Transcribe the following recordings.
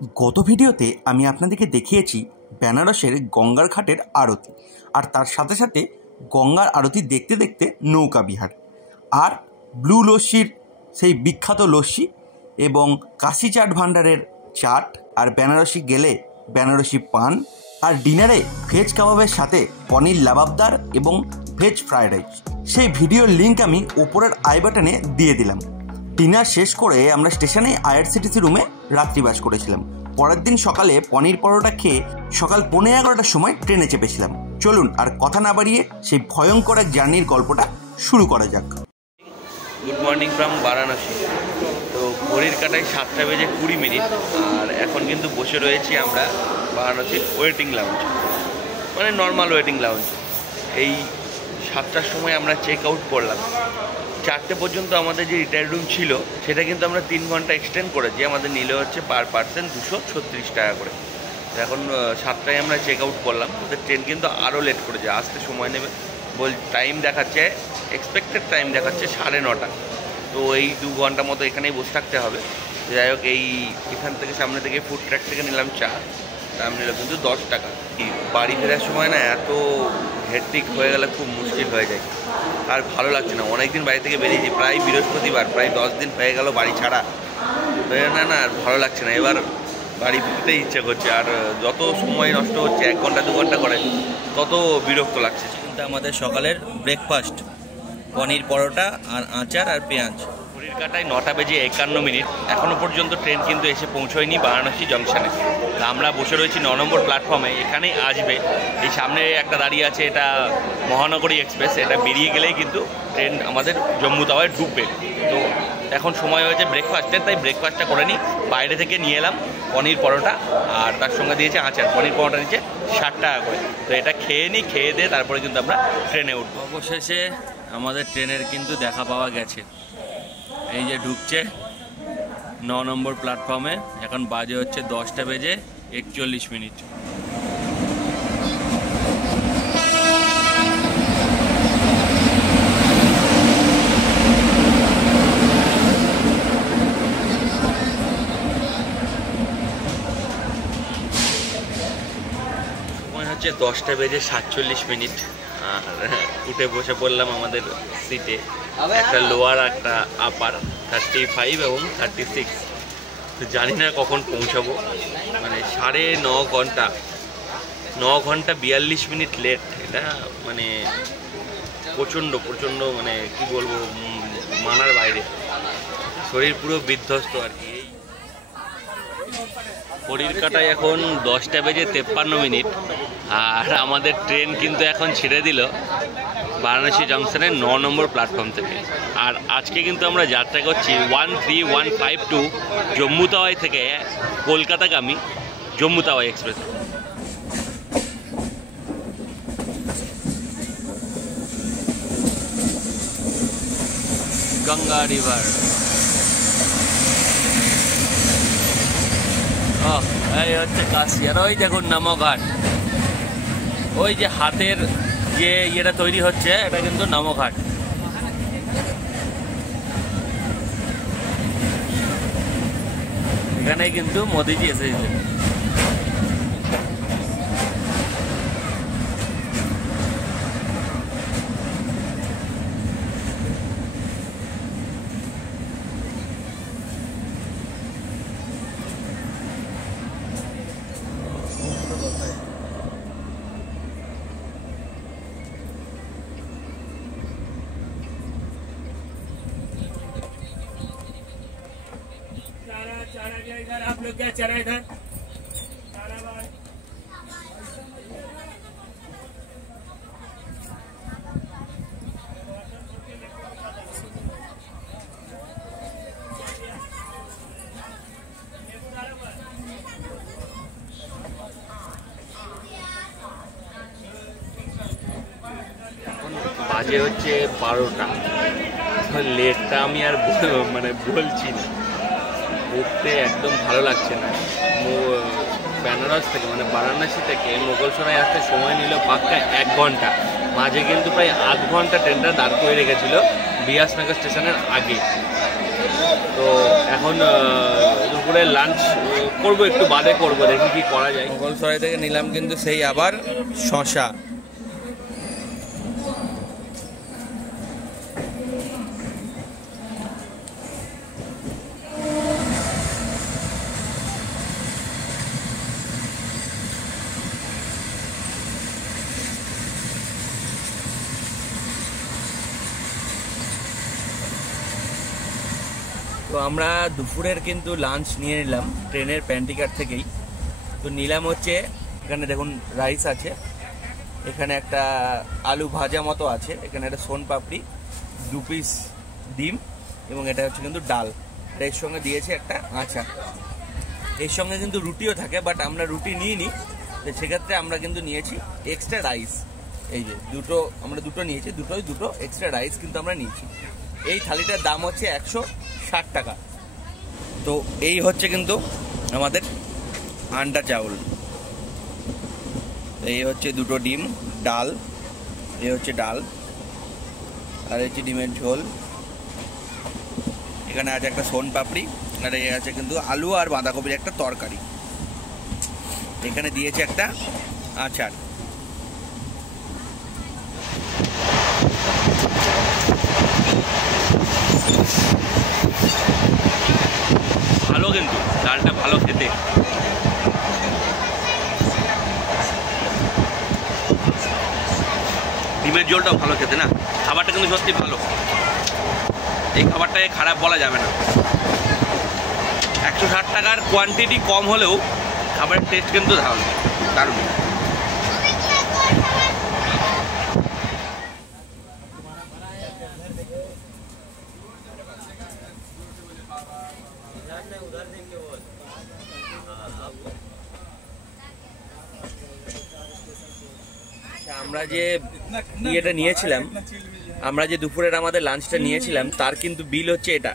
গত ভিডিওতে আমি আপনাদেরকে দেখিয়েছি বেনারসের গঙ্গার ঘাটের আরতি, আর তার সাথে সাথে গঙ্গার আরতি দেখতে দেখতে নৌকা বিহার, আর ব্লু লস্যির সেই বিখ্যাত লস্যি এবং কাশি চাট ভান্ডারের চাট, আর বেনারসি গেলে বেনারসি পান, আর ডিনারে ভেজ কাবাবের সাথে পনির লাবাবদার এবং ভেজ ফ্রায়েড রাইস। সেই ভিডিওর লিঙ্ক আমি ওপরের আই বাটনে দিয়ে দিলাম। ডিনার শেষ করে আমরা স্টেশনে আইআরসিটিসি রুমে রাত্রিবাস করেছিলাম। পরের দিন সকালে পনির পরোটা খেয়ে সকাল 11:15টার সময় ট্রেনে চেপেছিলাম। চলুন আর কথা না বাড়িয়ে সেই ভয়ঙ্কর এক জার্নির গল্পটা শুরু করা যাক। Good morning from Varanasi. তো ঘড়ির কাটায় 7:20 আর এখন কিন্তু বসে রয়েছি আমরা বারাণসীর ওয়েটিং লাউঞ্জ, মানে নর্মাল ওয়েটিং লাউঞ্জ। এই 7টার সময় আমরা চেক আউট করলাম। 4টে পর্যন্ত আমাদের যে রিটায়ার রুম ছিল সেটা কিন্তু আমরা 3 ঘন্টা এক্সটেন্ড করেছি। আমাদের নিলে হচ্ছে পার পার্সন 236 টাকা করে। এখন 7টায় আমরা চেক আউট করলাম। ওদের ট্রেন কিন্তু আরও লেট করেছে, আসতে সময় নেবে। টাইম দেখাচ্ছে, এক্সপেক্টেড টাইম দেখাচ্ছে 9:30। তো এই 2 ঘন্টা মতো এখানেই বসে থাকতে হবে। যাই হোক, এখান থেকে সামনে থেকে ফুড ট্র্যাক থেকে নিলাম চা, দাম নিল কিন্তু 10 টাকা। বাড়ি ফেরার সময় না এত হেডটিক হয়ে গেলে খুব মুশকিল হয়ে যায়, আর ভালো লাগছে না। অনেকদিন বাড়ি থেকে বেরিয়েছি, প্রায় বৃহস্পতিবার, প্রায় 10 দিন হয়ে গেল বাড়ি ছাড়া। না আর ভালো লাগছে না, এবার বাড়ি ফিরতেই ইচ্ছে করছে। আর যত সময় নষ্ট হচ্ছে 1 ঘন্টা 2 ঘন্টা করে, তত বিরক্ত লাগছে। কিন্তু আমাদের সকালের ব্রেকফাস্ট পনির পরোটা আর আচার আর পেঁয়াজ। ঘড়ির কাটায় 9:51। এখনও পর্যন্ত ট্রেন কিন্তু এসে পৌঁছয়নি বারাণসী জংশনে। আমরা বসে রয়েছি 9 নম্বর প্ল্যাটফর্মে, এখানেই আসবে। এই সামনে একটা দাঁড়িয়ে আছে, এটা মহানগরী এক্সপ্রেস। এটা বেরিয়ে গেলেই কিন্তু ট্রেন আমাদের জম্মু তাওয়ায় ঢুকবে। তো এখন সময় হয়েছে ব্রেকফাস্টের, তাই ব্রেকফাস্টটা করে নিই। বাইরে থেকে নিয়ে এলাম পনির পরোটা, আর তার সঙ্গে দিয়েছে আচার। পনির পরোটা নিচ্ছে 60 টাকা করে। তো এটা খেয়ে নিই, খেয়ে দিয়ে তারপরে কিন্তু আমরা ট্রেনে উঠবো। অবশেষে আমাদের ট্রেনের কিন্তু দেখা পাওয়া গেছে। এই যে ঢুকছে 9 নম্বর প্ল্যাটফর্মে। এখন বাজে হচ্ছে 10:41। সময় হচ্ছে 10:47। আর উঠে বসে পড়লাম আমাদের সিটে, একটা লোয়ার একটা আপার, 35 এবং 36। তো জানি না কখন পৌঁছাবো, মানে 9.5 ঘন্টা, 9 ঘন্টা 42 মিনিট লেট। এটা মানে প্রচণ্ড মানে কি বলবো, মানার বাইরে। শরীর পুরো বিধ্বস্ত আর কি। ঘড়ির কাটায় এখন 10:53। আর আমাদের ট্রেন কিন্তু এখন ছেড়ে দিল বারাণসী জংশনের 9 নম্বর প্ল্যাটফর্ম থেকে। আর আজকে কিন্তু আমরা যাত্রা করছি 13152 জম্মু তাওয়াই থেকে কলকাতাগামী জম্মু তাওয়াই এক্সপ্রেস। গঙ্গা রিভার। এই হচ্ছে কাশি। আর ওই দেখুন নামঘাট, ওই যে হাতের যে ইয়েটা তৈরি হচ্ছে, এটা কিন্তু নামঘাট। এখানে কিন্তু মোদিজি এসেছিলেন। आप लोग क्या चला इधर? বাজে হচ্ছে 12টা। লেটটা আমি আর মানে বলছি না, ঘুরতে একদম ভালো লাগছে না। বেনারস থেকে মানে বারাণসী থেকে মোগলসরাই আসতে সময় নিল পাক্কা 1 ঘন্টা। মাঝে কিন্তু প্রায় 8 ঘন্টা ট্রেনটা দাঁড় করে রেখেছিল বিয়াসনগর স্টেশনের আগে। তো এখন দুপুরে লাঞ্চ করবো, একটু বাদে করবো, দেখি কি করা যায়। মোগলসরাই থেকে নিলাম কিন্তু সেই আবার শশা। তো আমরা দুপুরের কিন্তু লাঞ্চ নিয়ে নিলাম ট্রেনের প্যান্টিকার থেকেই। তো নিলাম হচ্ছে এখানে দেখুন রাইস আছে, এখানে একটা আলু ভাজা মতো আছে, এখানে একটা সোন পাপড়ি, 2 পিস ডিম, এবং এটা হচ্ছে কিন্তু ডাল। আর এর সঙ্গে দিয়েছে একটা আচার। এর সঙ্গে কিন্তু রুটিও থাকে, বাট আমরা রুটি নিইনি, তো সেক্ষেত্রে আমরা কিন্তু নিয়েছি এক্সট্রা রাইস। এই যে আমরা দুটো নিয়েছি, দুটো এক্সট্রা রাইস কিন্তু আমরা নিয়েছি। এই থালিটার দাম হচ্ছে 160 টাকা। তো এই হচ্ছে কিন্তু আমাদের আন্ডা চাউল। এই হচ্ছে 2টো ডিম, ডাল, এই হচ্ছে ডাল, আর হচ্ছে ডিমের ঝোল, এখানে আছে একটা সোন পাপড়ি, আর এই আছে কিন্তু আলু আর বাঁধাকপির একটা তরকারি, এখানে দিয়েছে একটা আচার। ভালো কিন্তু ডালটা ভালো খেতে। ডিমের ঝোলটাও ভালো খেতে না, খাবারটা কিন্তু সত্যি ভালো। এই খাবারটাকে খারাপ বলা যাবে না। 160 টাকার কোয়ান্টিটি কম হলেও খাবারের টেস্ট কিন্তু দারুণ। আমরা যে ইয়েটা নিয়েছিলাম, আমরা যে দুপুরের আমাদের লাঞ্চটা নিয়েছিলাম, তার কিন্তু বিল হচ্ছে এটা।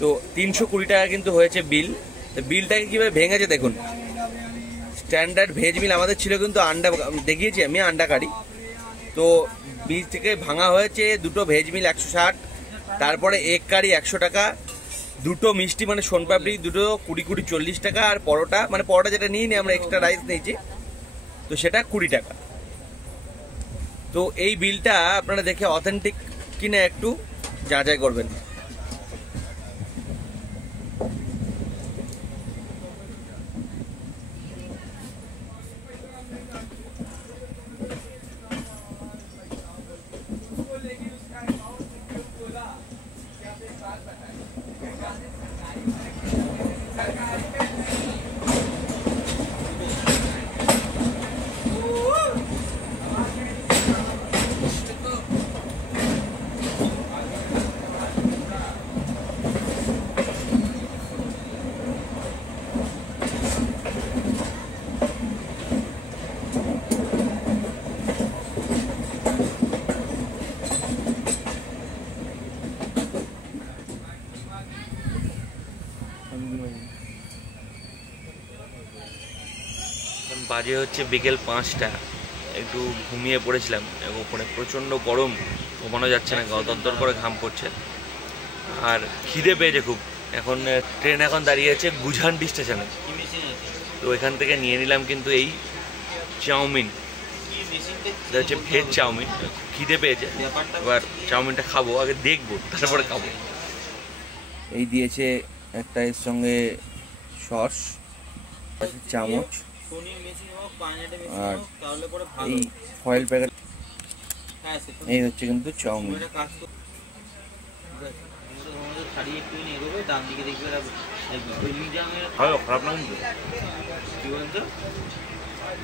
তো 320 টাকা কিন্তু হয়েছে বিল। তো বিলটাকে কীভাবে ভেঙেছে দেখুন। স্ট্যান্ডার্ড ভেজ মিল আমাদের ছিল কিন্তু আন্ডা দেখিয়েছি আমি, আন্ডা কারি। তো বিল থেকে ভাঙা হয়েছে 2টো ভেজ মিল 160, তারপরে এগ কারি 100 টাকা, 2টো মিষ্টি মানে সোনপাপড়ি 2টো 20 40 টাকা, আর পরোটা মানে পরোটা যেটা নিয়ে আমরা এক্সট্রা রাইস নিয়েছি, তো সেটা 20 টাকা। তো এই বিলটা আপনারা দেখে অথেন্টিক কিনা একটু যাচাই করবেন। বাজে হচ্ছে বিকেল 5টা, একটু ঘুমিয়ে পড়েছিলাম এবং ওপরে প্রচণ্ড গরম, ঘুমানো যাচ্ছে না, দরদর করে ঘাম পড়ছে, আর খিদে পেয়েছে খুব। এখন ট্রেন এখন দাঁড়িয়ে আছে গুজহান্টি স্টেশনে। তো এখান থেকে নিয়ে নিলাম কিন্তু এই চাউমিন, এটা হচ্ছে ভেজ চাউমিন। খিদে পেয়েছে, এবার চাউমিনটা খাবো, আগে দেখবো তারপরে খাবো। এই দিয়েছে একটা, এর সঙ্গে সস, চামচ, আর এই ফয়েল প্যাকেট। এই হচ্ছে কিন্তু চাউমিন। ভালো, খারাপ না কিন্তু,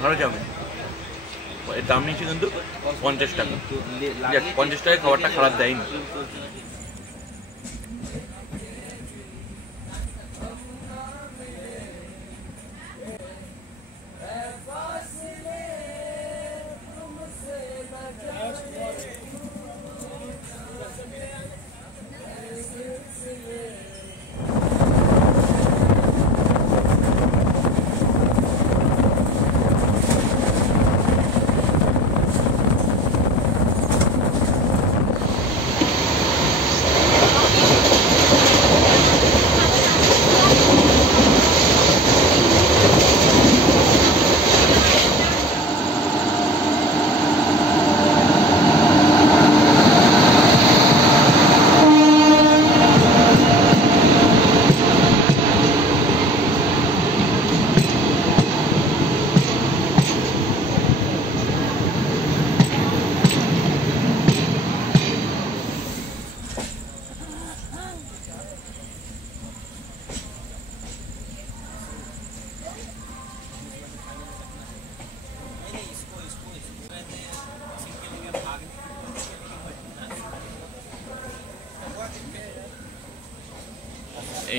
ভালো চাউমিন। এর দাম নিচ্ছে কিন্তু 50 টাকা। 50 টাকায় খাবারটা খারাপ দেয়নি।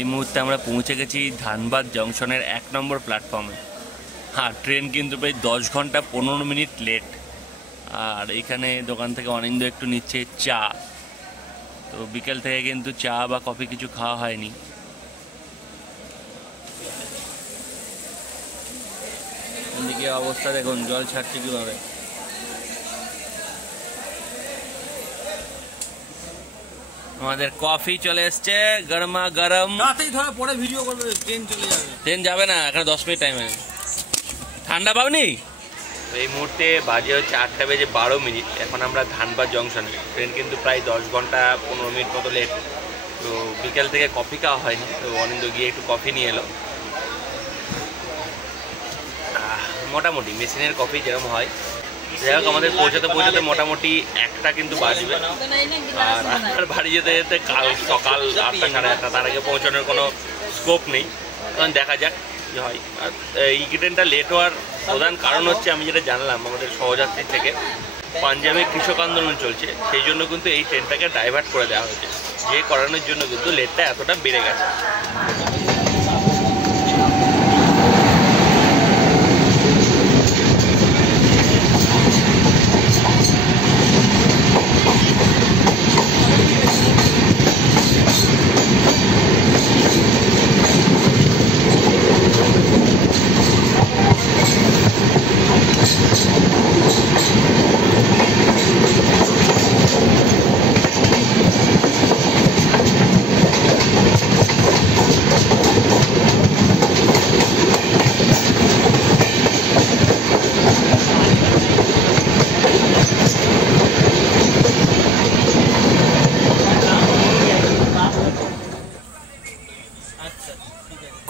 এই মুহূর্তে আমরা পৌঁছে গেছি ধানবাদ জংশনের 1 নম্বর প্ল্যাটফর্মে। হ্যাঁ, ট্রেন কিন্তু প্রায় 10 ঘন্টা 15 মিনিট লেট। আর এইখানে দোকান থেকে অনিন্দ একটু নিচ্ছে চা। তো বিকেল থেকে কিন্তু চা বা কফি কিছু খাওয়া হয়নি। এদিকে অবস্থা দেখুন, জল ছাড়ছে কিভাবে। আমাদের কফি চলে এসছে গরমা গরম। পরে ভিডিও করবে, ট্রেন চলে যাবে। ট্রেন যাবে না, এখানে 10 মিনিট টাইম আছে। ঠান্ডা পাওনি? এই মুহূর্তে বাজে হচ্ছে 8টা বেজে 12 মিনিট। এখন আমরা ধানবাদ জংশনে। ট্রেন কিন্তু প্রায় 10 ঘন্টা 15 মিনিট মতো লেট। তো বিকেল থেকে কফি খাওয়া হয়নি, তো অনিন্দ গিয়ে একটু কফি নিয়ে এলো। মোটামুটি মেশিনের কফি যেরকম হয়। যাই হোক, আমাদের পৌঁছাতে মোটামুটি 1টা কিন্তু বাজবে। আর আপনার বাড়ি যেতে যেতে কাল সকাল 8টা সাড়ে 8টা, তার আগে পৌঁছানোর কোনো স্কোপ নেই। কারণ দেখা যাক কি হয়। আর এই ট্রেনটা লেট হওয়ার প্রধান কারণ হচ্ছে, আমি যেটা জানলাম আমাদের সহযাত্রী থেকে, পাঞ্জাবে কৃষক আন্দোলন চলছে, সেই জন্য কিন্তু এই ট্রেনটাকে ডাইভার্ট করে দেওয়া হয়েছে। যে করানোর জন্য কিন্তু লেটটা এতটা বেড়ে গেছে।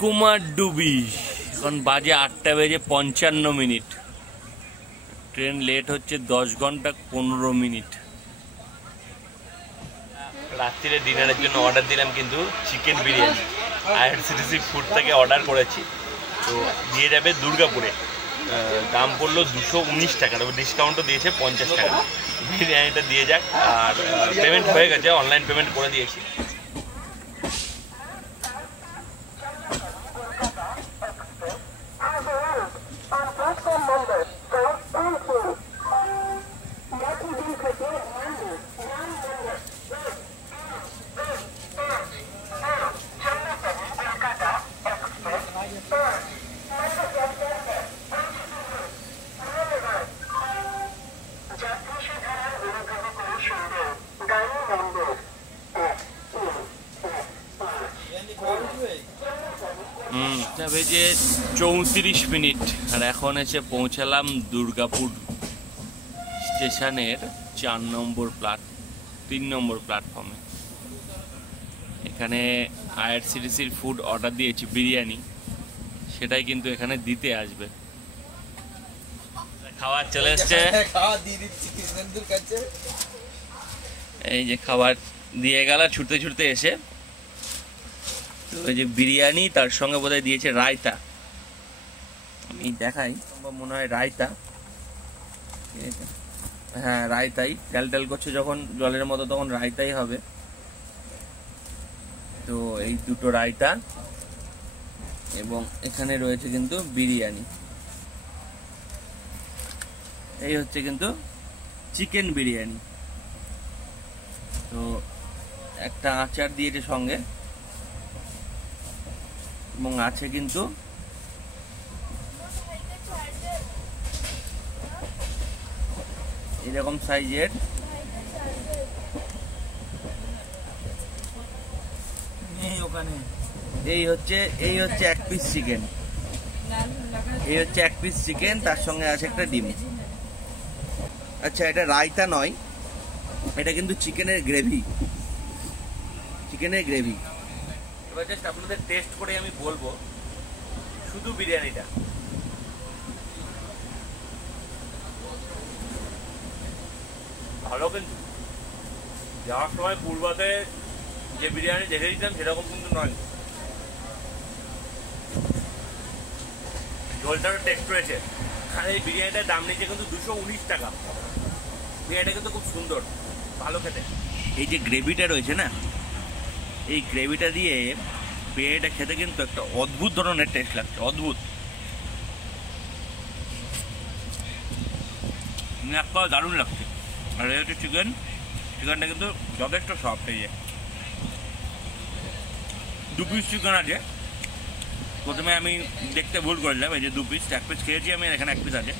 কুমারডুবি। এখন বাজে 8টা বেজে 55 মিনিট। ট্রেন লেট হচ্ছে 10 ঘন্টা 15 মিনিট। রাত্রিরে ডিনারের জন্য অর্ডার দিলাম কিন্তু চিকেন বিরিয়ানি। আইআরসিটিসি ফুড থেকে অর্ডার করেছি। তো দিয়ে যাবে দুর্গাপুরে। দাম পড়লো 219 টাকা, তবে ডিসকাউন্টও দিয়েছে 50 টাকা। বিরিয়ানিটা দিয়ে যাক। আর পেমেন্ট হয়ে গেছে, অনলাইন পেমেন্ট করে দিয়েছি। বেজে 34 মিনিট। আর এখন এসে পৌঁছালাম দুর্গাপুর স্টেশনের 3 নম্বর প্ল্যাটফর্মে। এখানে আইআরসিটিসির ফুড অর্ডার দিয়েছি, বিরিয়ানি, সেটাই কিন্তু এখানে দিতে আসবে। খাবার চলে এসছে। এই যে খাবার দিয়ে গেল ছুটতে ছুটতে এসে। ওই যে বিরিয়ানি, তার সঙ্গে বোধহয় দিয়েছে রায়তা। আমি দেখাই, মনে হয় রায়তা। হ্যাঁ, রায়তাই। ডাল করছে যখন জলের মতো, তখন রায়তাই হবে। তো এই দুটো রায়তা, এবং এখানে রয়েছে কিন্তু বিরিয়ানি। এই হচ্ছে কিন্তু চিকেন বিরিয়ানি। তো একটা আচার দিয়েছে সঙ্গে, এবং আছে কিন্তু এরকম সাইজের এই হচ্ছে 1 পিস চিকেন। এই হচ্ছে 1 পিস চিকেন, তার সঙ্গে আছে একটা ডিম। আচ্ছা, এটা রায়তা নয়, এটা কিন্তু চিকেনের গ্রেভি। এবার জাস্ট আপনাদের টেস্ট করে আমি বলবো শুধু বিরিয়ানিটা। ভালো, কিন্তু যাওয়ার সময় পূর্বাতে যে বিরিয়ানি দেখে দিতাম সেরকম কিন্তু নয়। ঝোলটারও টেস্ট রয়েছে। আর এই বিরিয়ানিটার দাম নিয়েছে কিন্তু 219 টাকা। বিরিয়ানিটা কিন্তু খুব সুন্দর, ভালো খেতে। এই যে গ্রেভিটা রয়েছে না, এই গ্রেভিটা দিয়ে বিরিয়ানিটা খেতে কিন্তু একটা অদ্ভুত ধরনের টেস্ট লাগছে, অদ্ভুত। একটা দারুণ লাগছে। আর এই হচ্ছে চিকেনটা কিন্তু যথেষ্ট সফট। এই যে 2 পিস চিকেন আছে। প্রথমে আমি দেখতে ভুল করলাম, এই যে 2 পিস, 1 পিস খেয়েছি আমি, আর এখানে 1 পিস আছে।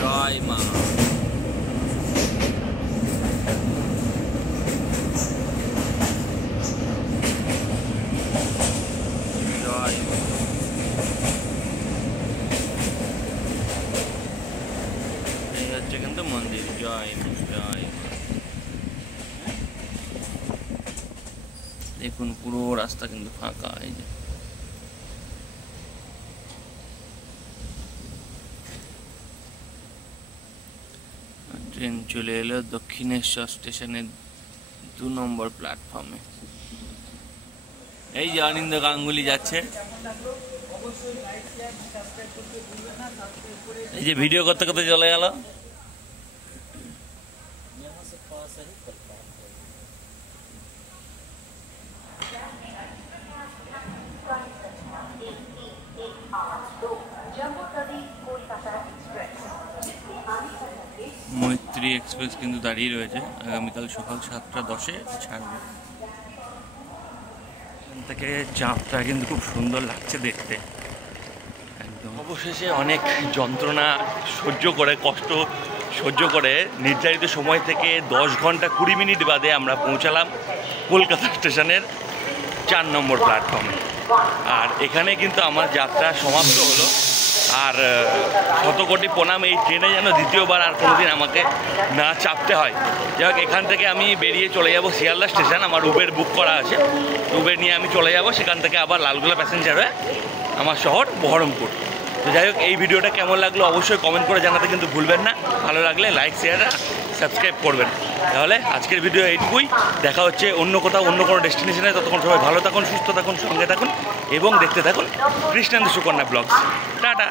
জয় মা। জয় মা। এই হচ্ছে কিন্তু মন্দির। জয় মা, জয় মা। দেখুন পুরো রাস্তা কিন্তু ফাঁকা। এই যে ট্রেন চলে এলো দক্ষিণেশ্বর স্টেশনের 2 নম্বর প্ল্যাটফর্মে। এই যে অনিন্দ গাঙ্গুলি যাচ্ছে, এই যে ভিডিও করতে করতে চলে গেল। মৈত্রী এক্সপ্রেস কিন্তু দাঁড়িয়ে রয়েছে, আগামীকাল সকাল 7:10 ছাড়বে। এখান থেকে চাঁদটা কিন্তু খুব সুন্দর লাগছে দেখতে একদম। অবশেষে অনেক যন্ত্রণা সহ্য করে, কষ্ট সহ্য করে নির্ধারিত সময় থেকে 10 ঘন্টা 20 মিনিট বাদে আমরা পৌঁছালাম কলকাতা স্টেশনের 4 নম্বর প্ল্যাটফর্মে। আর এখানে কিন্তু আমার যাত্রা সমাপ্ত হলো। আর শতকোটি প্রণাম, এই ট্রেনে যেন দ্বিতীয়বার আর কোনোদিন আমাকে না চাপতে হয়। যাই হোক, এখান থেকে আমি বেরিয়ে চলে যাব শিয়ালদা স্টেশন। আমার উবের বুক করা আছে, উবের নিয়ে আমি চলে যাব। সেখান থেকে আবার লালগোলা প্যাসেঞ্জার হয়ে আমার শহর বহরমপুর। তো যাই হোক, এই ভিডিওটা কেমন লাগলো অবশ্যই কমেন্ট করে জানাতে কিন্তু ভুলবেন না। ভালো লাগলে লাইক, শেয়ার, সাবস্ক্রাইব করবেন। তাহলে আজকের ভিডিও এইটুকুই। দেখা হচ্ছে অন্য কোথাও, অন্য কোনো ডেস্টিনেশনে। ততক্ষণ সবাই ভালো থাকুন, সুস্থ থাকুন, সঙ্গে থাকুন এবং দেখতে থাকুন কৃষ্ণেন্দু সুকন্যা ব্লগস। টাটা।